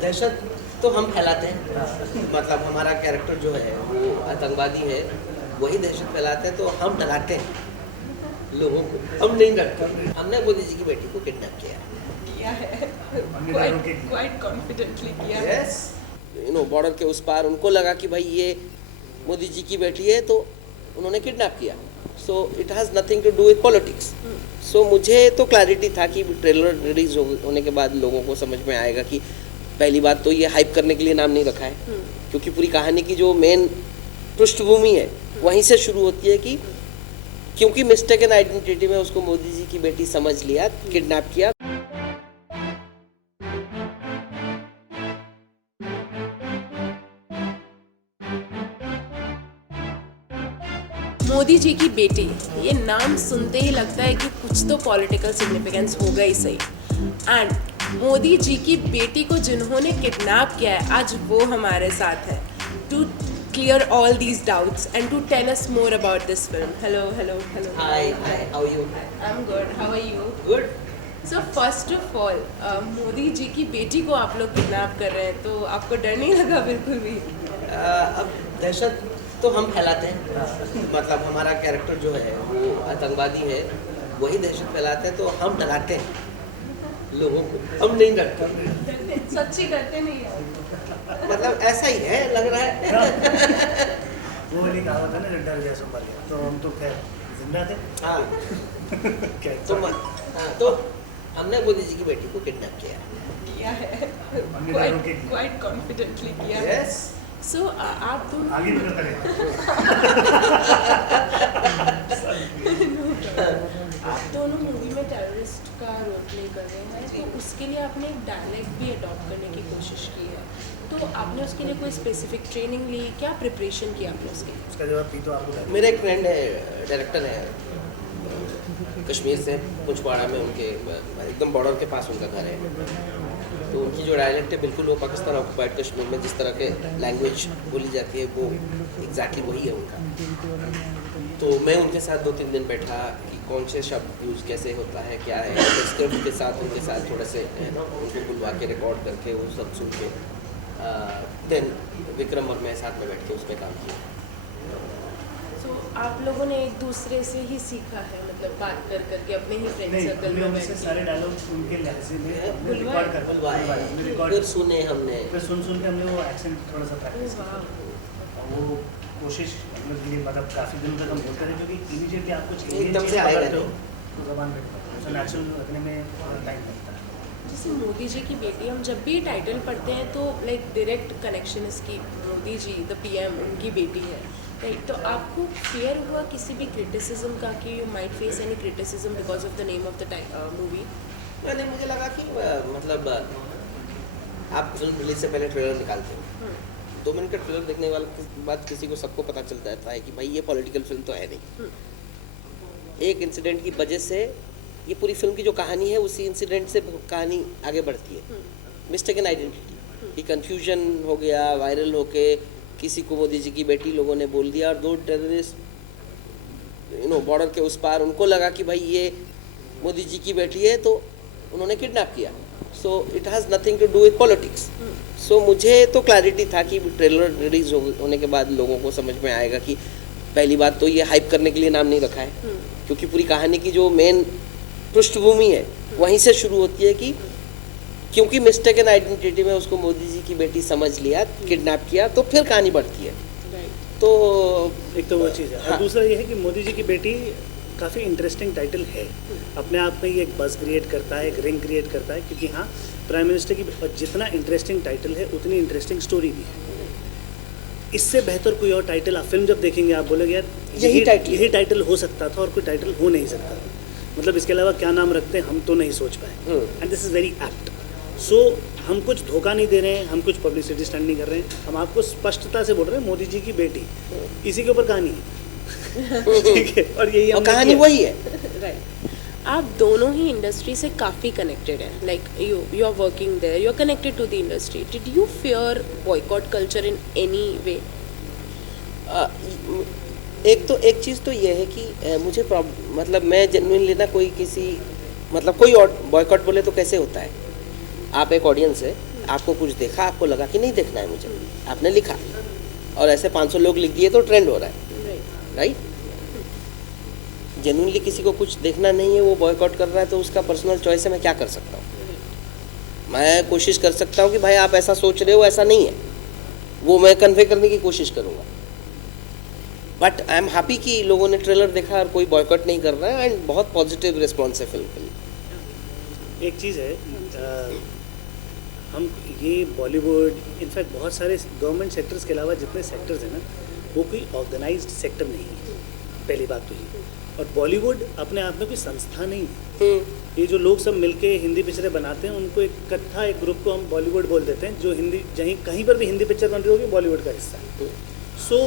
दहशत तो हम फैलाते हैं। मतलब हमारा कैरेक्टर जो है वो आतंकवादी है, वही दहशत फैलाते हैं, तो हम डराते हैं लोगों को, हम नहीं डरते। हमने मोदी जी की बेटी को किडनैप किया है क्वाइट कॉन्फिडेंटली किया है। यस, बॉर्डर के उस पार उनको लगा कि भाई ये मोदी जी की बेटी है, तो उन्होंने किडनैप किया। So it has nothing to do with politics. So मुझे तो क्लैरिटी था कि ट्रेलर रिलीज होने के बाद लोगों को समझ में आएगा कि पहली बात तो ये हाइप करने के लिए नाम नहीं रखा है, क्योंकि पूरी कहानी की जो मेन पृष्ठभूमि है वहीं से शुरू होती है कि क्योंकि मिस्टेकन आइडेंटिटी में उसको मोदी जी की बेटी समझ लिया, किडनैप किया। मोदी जी की बेटी, ये नाम सुनते ही लगता है कि कुछ तो पॉलिटिकल सिग्निफिकेंस होगा ही सही। एंड मोदी जी की बेटी को जिन्होंने किडनैप किया है, आज वो हमारे साथ है to clear all these doubts and to tell us more about this film. Hello hello hello. Hi hi, how are you? I am good, how are you? Good. So first of all, Modi ji की बेटी को आप लोग kidnap कर रहे हैं, तो आपको डर नहीं लगा बिल्कुल भी? अब दहशत तो हम फैलाते हैं। मतलब हमारा कैरेक्टर जो है वो आतंकवादी है, वही दहशत फैलाते हैं, तो हम डराते हैं लोगों को, हम नहीं डरते। सच्ची डरते नहीं है? मतलब ऐसा ही है, लग रहा है। वो वाली कहावत है ना, जो डर गया सो मर गया, तो हम तो खैर जिंदा थे। हाँ, तो हमने मोदी जी की बेटी को किडनैप किया है क्वाइट कॉन्फिडेंटली किया है। यस। सो आप तुम आगे भी करते रहे। आप दोनों मूवी में टेररिस्ट का रोल प्ले कर रहे हैं, तो उसके लिए आपने एक डायलेक्ट भी अडॉप्ट करने की कोशिश की है, तो आपने उसके लिए कोई स्पेसिफिक ट्रेनिंग ली, क्या प्रिपरेशन किया आपने उसके लिए? उसका जवाब भी तो आपको मेरा एक फ्रेंड है, डायरेक्टर है, कश्मीर से, पुंछवाड़ा में, उनके एकदम बॉर्डर के पास उनका घर है। तो उनकी जो डायलेक्ट है बिल्कुल वो पाकिस्तान ऑक्युपाइड कश्मीर में जिस तरह के लैंग्वेज बोली जाती है वो एग्जैक्टली वही है उनका। तो मैं उनके साथ 2-3 दिन बैठा कि कौन से शब्द यूज़ कैसे होता है, क्या है, तो स्क्रिप्ट के साथ उनके साथ थोड़ा से उनको बुलवा के रिकॉर्ड करके वो सब सुन के देन विक्रम और मैं साथ में बैठ के उस पर काम किया। सो आप लोगों ने एक दूसरे से ही सीखा है, मतलब बात कर करके अपने ही फ्रेंड सर्कल में बैठ के? सारे डायलॉग उनके लहजे में बुलवाए? रिकॉर्ड कर बुलवाए, फिर सुने हमने, फिर सुन के हमने वो एक्सेंट थोड़ा सा प्रैक्टिस किया, और वो कोशिश मतलब काफ़ी दिनों तक हम बोलते रहे, क्योंकि इमीडिएटली आपको एकदम से आएगा तो जबान बैठ पाता है, नेचुरल रखने में टाइम लगता है। जैसे मोदी जी की बेटी, हम जब भी टाइटल पढ़ते हैं तो लाइक डायरेक्ट कनेक्शन इसकी मोदी जी द पीएम उनकी बेटी है, राइट? तो आपको फियर हुआ किसी भी क्रिटिसिज्म का कि you might face any criticism because of the name of the movie? मैंने मुझे लगा कि मतलब आप फिल्म रिलीज से पहले ट्रेलर निकालते हो, 2 मिनट का ट्रेलर देखने वाले के बाद किसी को सबको पता चल जाता है कि भाई ये पॉलिटिकल फिल्म तो है नहीं। एक इंसिडेंट की वजह से ये पूरी फिल्म की जो कहानी है उसी इंसिडेंट से कहानी आगे बढ़ती है। मिस्टेकन आइडेंटिटी, ये कन्फ्यूजन हो गया, वायरल होके किसी को मोदी जी की बेटी लोगों ने बोल दिया, और 2 टेररिस्ट बॉर्डर के उस पार उनको लगा कि भाई ये मोदी जी की बेटी है, तो उन्होंने किडनैप किया। So it has nothing to do with politics. So मुझे तो क्लैरिटी था कि ट्रेलर रिलीज होने के बाद लोगों को समझ में आएगा कि पहली बात तो ये हाइप करने के लिए नाम नहीं रखा है, क्योंकि पूरी कहानी की जो मेन पृष्ठभूमि है वहीं से शुरू होती है कि क्योंकि मिस्टेकन आइडेंटिटी में उसको मोदी जी की बेटी समझ लिया, किडनैप किया, तो फिर कहानी बढ़ती है। तो एक तो वो चीज़ है, हाँ। और दूसरा ये है कि मोदी जी की बेटी काफ़ी इंटरेस्टिंग टाइटल है, अपने आप में ये एक बज़ क्रिएट करता है, एक रिंग क्रिएट करता है, क्योंकि हाँ, प्राइम मिनिस्टर की जितना इंटरेस्टिंग टाइटल है उतनी इंटरेस्टिंग स्टोरी भी है। इससे बेहतर कोई और टाइटल आप फिल्म जब देखेंगे आप बोलेंगे यार यही टाइटल हो सकता था, और कोई टाइटल हो नहीं सकता, मतलब इसके अलावा क्या नाम रखते हैं हम तो नहीं सोच पाए। And this is very apt. So हम कुछ धोखा नहीं दे रहे हैं, हम कुछ पब्लिसिटी स्टंट नहीं कर रहे हैं, हम आपको स्पष्टता से बोल रहे हैं मोदी जी की बेटी, इसी के ऊपर कहानी है। ठीक है, और यही और कहानी वही है, राइट? आप दोनों ही इंडस्ट्री से काफ़ी कनेक्टेड हैं, like you are working there, you are connected to the industry. Did you fear boycott culture in any way? एक चीज़ तो ये है कि मुझे मतलब मैं जेन्युइनली ना कोई किसी मतलब कोई और बॉयकॉट बोले तो कैसे होता है, आप एक ऑडियंस है, आपको कुछ देखा, आपको लगा कि नहीं देखना है मुझे, आपने लिखा और ऐसे 500 लोग लिख दिए तो ट्रेंड हो रहा है, राइट? जेन्युइनली किसी को कुछ देखना नहीं है, वो बॉयकॉट कर रहा है, तो उसका पर्सनल चॉइस है, मैं क्या कर सकता हूँ? मैं कोशिश कर सकता हूँ कि भाई आप ऐसा सोच रहे हो, ऐसा नहीं है, वो मैं कन्वे करने की कोशिश करूँगा। बट आई एम हैप्पी कि लोगों ने ट्रेलर देखा और कोई बॉयकॉट नहीं कर रहा है, एंड बहुत पॉजिटिव रिस्पॉन्स है फिल्म के लिए। एक चीज़ है, हम ये बॉलीवुड, इनफैक्ट बहुत सारे गवर्नमेंट सेक्टर्स के अलावा जितने सेक्टर्स हैं ना, वो कोई ऑर्गेनाइज्ड सेक्टर नहीं है, पहली बात तो ये। और बॉलीवुड अपने आप में कोई संस्था नहीं है। ये जो लोग सब मिलके हिंदी पिक्चरें बनाते हैं, उनको इकट्ठा एक ग्रुप को हम बॉलीवुड बोल देते हैं, जो हिंदी कहीं पर भी हिंदी पिक्चर बन रही होगी बॉलीवुड का हिस्सा है। सो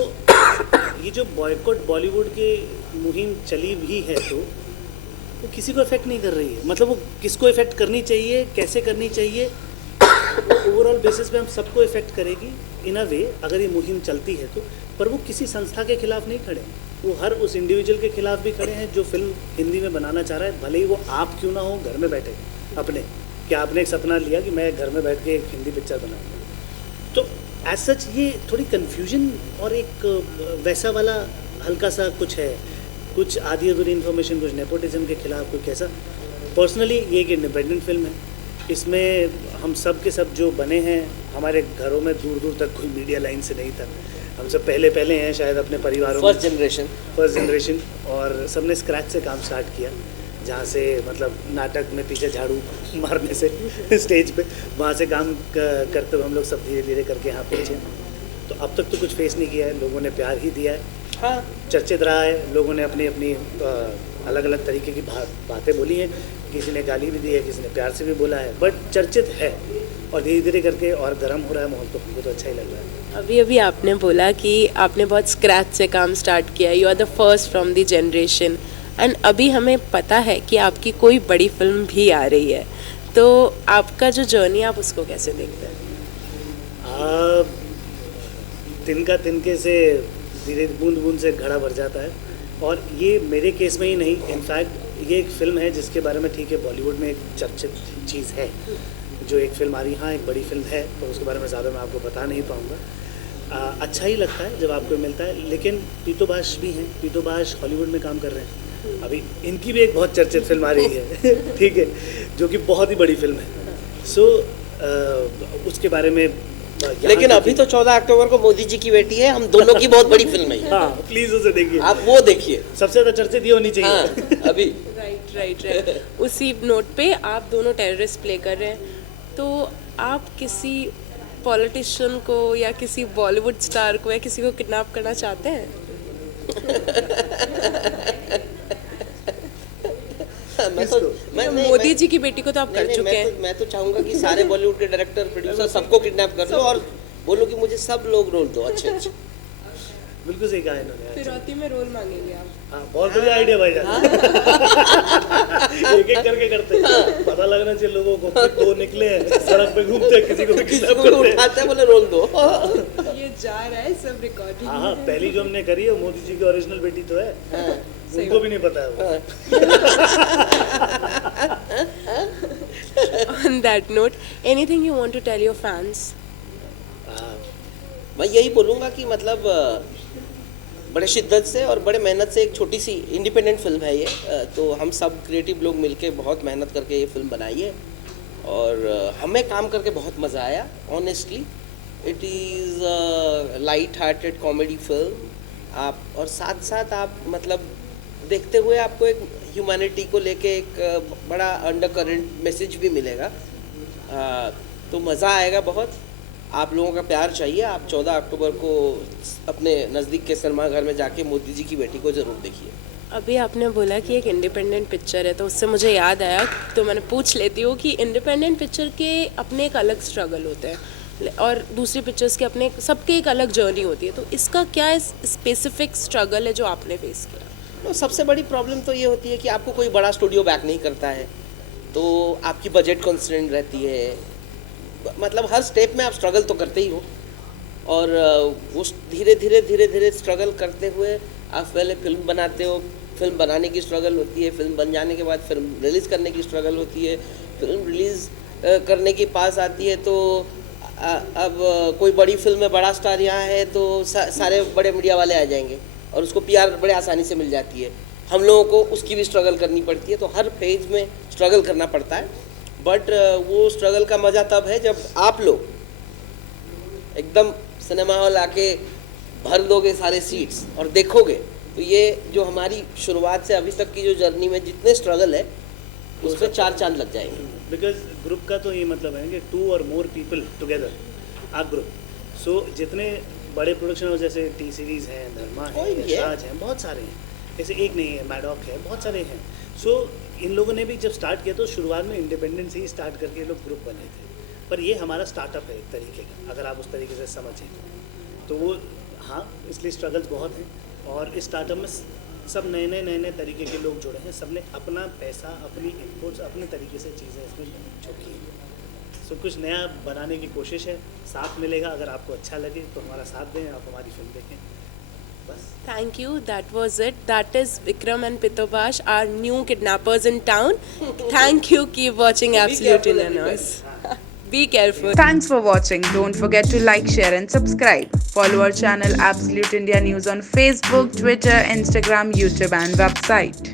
ये जो बॉयकॉट बॉलीवुड की मुहिम चली भी है, तो वो किसी को इफेक्ट नहीं कर रही है। मतलब वो किसको इफेक्ट करनी चाहिए, कैसे करनी चाहिए, ओवरऑल बेसिस पे हम सबको इफेक्ट करेगी इन अ वे, अगर ये मुहिम चलती है तो। पर वो किसी संस्था के खिलाफ नहीं खड़े हैं, वो हर उस इंडिविजुअल के खिलाफ भी खड़े हैं जो फिल्म हिंदी में बनाना चाह रहा है, भले ही वो आप क्यों ना हो, घर में बैठे अपने, कि आपने एक सपना लिया कि मैं घर में बैठ के एक हिंदी पिक्चर बनाऊंगा। तो एज सच ये थोड़ी कन्फ्यूजन और एक वैसा वाला हल्का सा कुछ है, कुछ आधी अधूरी इन्फॉर्मेशन, कुछ नेपोटिज्म के खिलाफ, कोई कैसा। पर्सनली ये एक इंडिपेंडेंट फिल्म है, इसमें हम सब के सब जो बने हैं, हमारे घरों में दूर दूर तक कोई मीडिया लाइन से नहीं था, हम सब पहले हैं शायद अपने परिवारों में, फर्स्ट जनरेशन, और सबने स्क्रैच से काम स्टार्ट किया, जहाँ से मतलब नाटक में पीछे झाड़ू मारने से स्टेज पे, वहाँ से काम करते हुए हम लोग सब धीरे धीरे करके यहाँ पहुँचे। तो अब तक तो कुछ फेस नहीं किया है, लोगों ने प्यार ही दिया है, हाँ चर्चित रहा है, लोगों ने अपनी अपनी अलग अलग तरीके की बातें बोली हैं, किसी ने गाली भी दी है, किसी ने प्यार से भी बोला है, बट चर्चित है और धीरे धीरे करके और गर्म हो रहा है माहौल, तो हमको तो अच्छा ही लग रहा है। अभी आपने बोला कि आपने बहुत स्क्रैच से काम स्टार्ट किया, you are the first from the generation, and अभी हमें पता है कि आपकी कोई बड़ी फिल्म भी आ रही है, तो आपका जो जर्नी, आप उसको कैसे देखते हैं? तिनका तिनके से धीरे बूंद बूंद से घड़ा भर जाता है, और ये मेरे केस में ही नहीं, इनफैक्ट ये एक फ़िल्म है जिसके बारे में, ठीक है बॉलीवुड में एक चर्चित चीज़ है, जो एक फ़िल्म आ रही, हाँ एक बड़ी फिल्म है, तो उसके बारे में ज़्यादा मैं आपको बता नहीं पाऊँगा। अच्छा ही लगता है जब आपको मिलता है, लेकिन पीतोबाश भी हैं, पीतोबाश हॉलीवुड में काम कर रहे हैं, अभी इनकी भी एक बहुत चर्चित फिल्म आ रही है ठीक है, जो कि बहुत ही बड़ी फिल्म है। सो उसके बारे में, लेकिन अभी तो 14 अक्टूबर को मोदी जी की बेटी है, हम दोनों की बहुत बड़ी फिल्म है। हाँ प्लीज उसे देखिए, आप वो देखिए, सबसे ज्यादा चर्चित ये होनी चाहिए। हाँ, अभी राइट उसी नोट पे आप दोनों टेररिस्ट प्ले कर रहे हैं, तो आप किसी पॉलिटिशियन को या किसी बॉलीवुड स्टार को या किसी को किडनैप करना चाहते हैं? मैं मोदी जी की बेटी को तो आप कर चुके हैं। मैं तो चाहूंगा कि सारे बॉलीवुड के डायरेक्टर, प्रोड्यूसर सबको किडनैप कर लो और बोलो कि मुझे सब लोग रोल दो अच्छे अच्छे। बिल्कुल सही कहा इन्होंने। फिरौती में रोल मांगेंगे आप? हाँ बहुत बढ़िया आइडिया भाई जान। एक एक करके करते हैं, पता लगना चाहिए लोगों को, दो निकले हैं सड़क पे घूमते हैं, किसी को उठाते हैं, बोले रोल दो। ये जा रहा है सब रिकॉर्डिंग। हाँ पहली जो हमने करी है मोदी जी की ओरिजिनल बेटी तो है, उनको भी नहीं पता है। On that note, anything you want to tell your fans? मैं यही बोलूँगा कि मतलब बड़े शिद्दत से और बड़े मेहनत से एक छोटी सी इंडिपेंडेंट फिल्म है ये, तो हम सब क्रिएटिव लोग मिलके बहुत मेहनत करके ये फिल्म बनाई है और हमें काम करके बहुत मज़ा आया। Honestly it is light hearted comedy film, आप और साथ साथ आप मतलब देखते हुए आपको एक ह्यूमैनिटी को लेके एक बड़ा अंडर करंट मैसेज भी मिलेगा, तो मज़ा आएगा बहुत। आप लोगों का प्यार चाहिए। आप 14 अक्टूबर को अपने नज़दीक के सिनेमा घर में जाके मोदी जी की बेटी को ज़रूर देखिए। अभी आपने बोला कि एक इंडिपेंडेंट पिक्चर है, तो उससे मुझे याद आया, तो मैंने पूछ लेती हूँ कि इंडिपेंडेंट पिक्चर के अपने एक अलग स्ट्रगल होते हैं और दूसरी पिक्चर्स के अपने सबके एक अलग जर्नी होती है, तो इसका क्या स्पेसिफिक स्ट्रगल है जो आपने फेस किया? तो सबसे बड़ी प्रॉब्लम तो ये होती है कि आपको कोई बड़ा स्टूडियो बैक नहीं करता है, तो आपकी बजट कंस्ट्रेंट रहती है, मतलब हर स्टेप में आप स्ट्रगल तो करते ही हो और वो धीरे धीरे स्ट्रगल करते हुए आप पहले फिल्म बनाते हो, फिल्म बनाने की स्ट्रगल होती है, फिल्म बन जाने के बाद फिल्म रिलीज़ करने की स्ट्रगल होती है, फिल्म रिलीज़ करने की पास आती है तो अब कोई बड़ी फिल्म में बड़ा स्टार यहाँ है तो सारे बड़े मीडिया वाले आ जाएंगे और उसको पीआर बड़े आसानी से मिल जाती है। हम लोगों को उसकी भी स्ट्रगल करनी पड़ती है, तो हर फेज में स्ट्रगल करना पड़ता है। बट वो स्ट्रगल का मज़ा तब है जब आप लोग एकदम सिनेमा हॉल आके भर दोगे सारे सीट्स और देखोगे, तो ये जो हमारी शुरुआत से अभी तक की जो जर्नी में जितने स्ट्रगल है उस पर 4 चांद लग जाएंगे। बिकॉज ग्रुप का तो ये मतलब है कि 2 or more people together are group. So जितने बड़े प्रोडक्शन हाउस जैसे टी सीरीज़ हैं, धर्मा है, यशराज हैं, बहुत सारे हैं, ऐसे एक नहीं है, मैडॉक है, बहुत सारे हैं। सो इन लोगों ने भी जब स्टार्ट किया तो शुरुआत में इंडिपेंडेंट से ही स्टार्ट करके ये लोग ग्रुप बने थे, पर ये हमारा स्टार्टअप है एक तरीके का, अगर आप उस तरीके से समझें तो वो हाँ, इसलिए स्ट्रगल्स बहुत हैं। और इस स्टार्टअप में सब नए नए तरीके के लोग जुड़े हैं, सबने अपना पैसा, अपनी इनपुट्स, अपने तरीके से चीज़ें इसमें झोंकी हैं। सो कुछ नया बनाने की कोशिश है, साथ मिलेगा। अगर आपको अच्छा लगे तो हमारा साथ दें, आप हमारी फिल्म देखें, बस। Thank you. That was it. That is Vikram and Pitobash, our new kidnappers in town. Thank you. Keep watching Absolute India News. Be careful. Thanks for watching. Don't forget to like, share and subscribe. Follow our channel Absolute India News on Facebook, Twitter, Instagram, YouTube and website.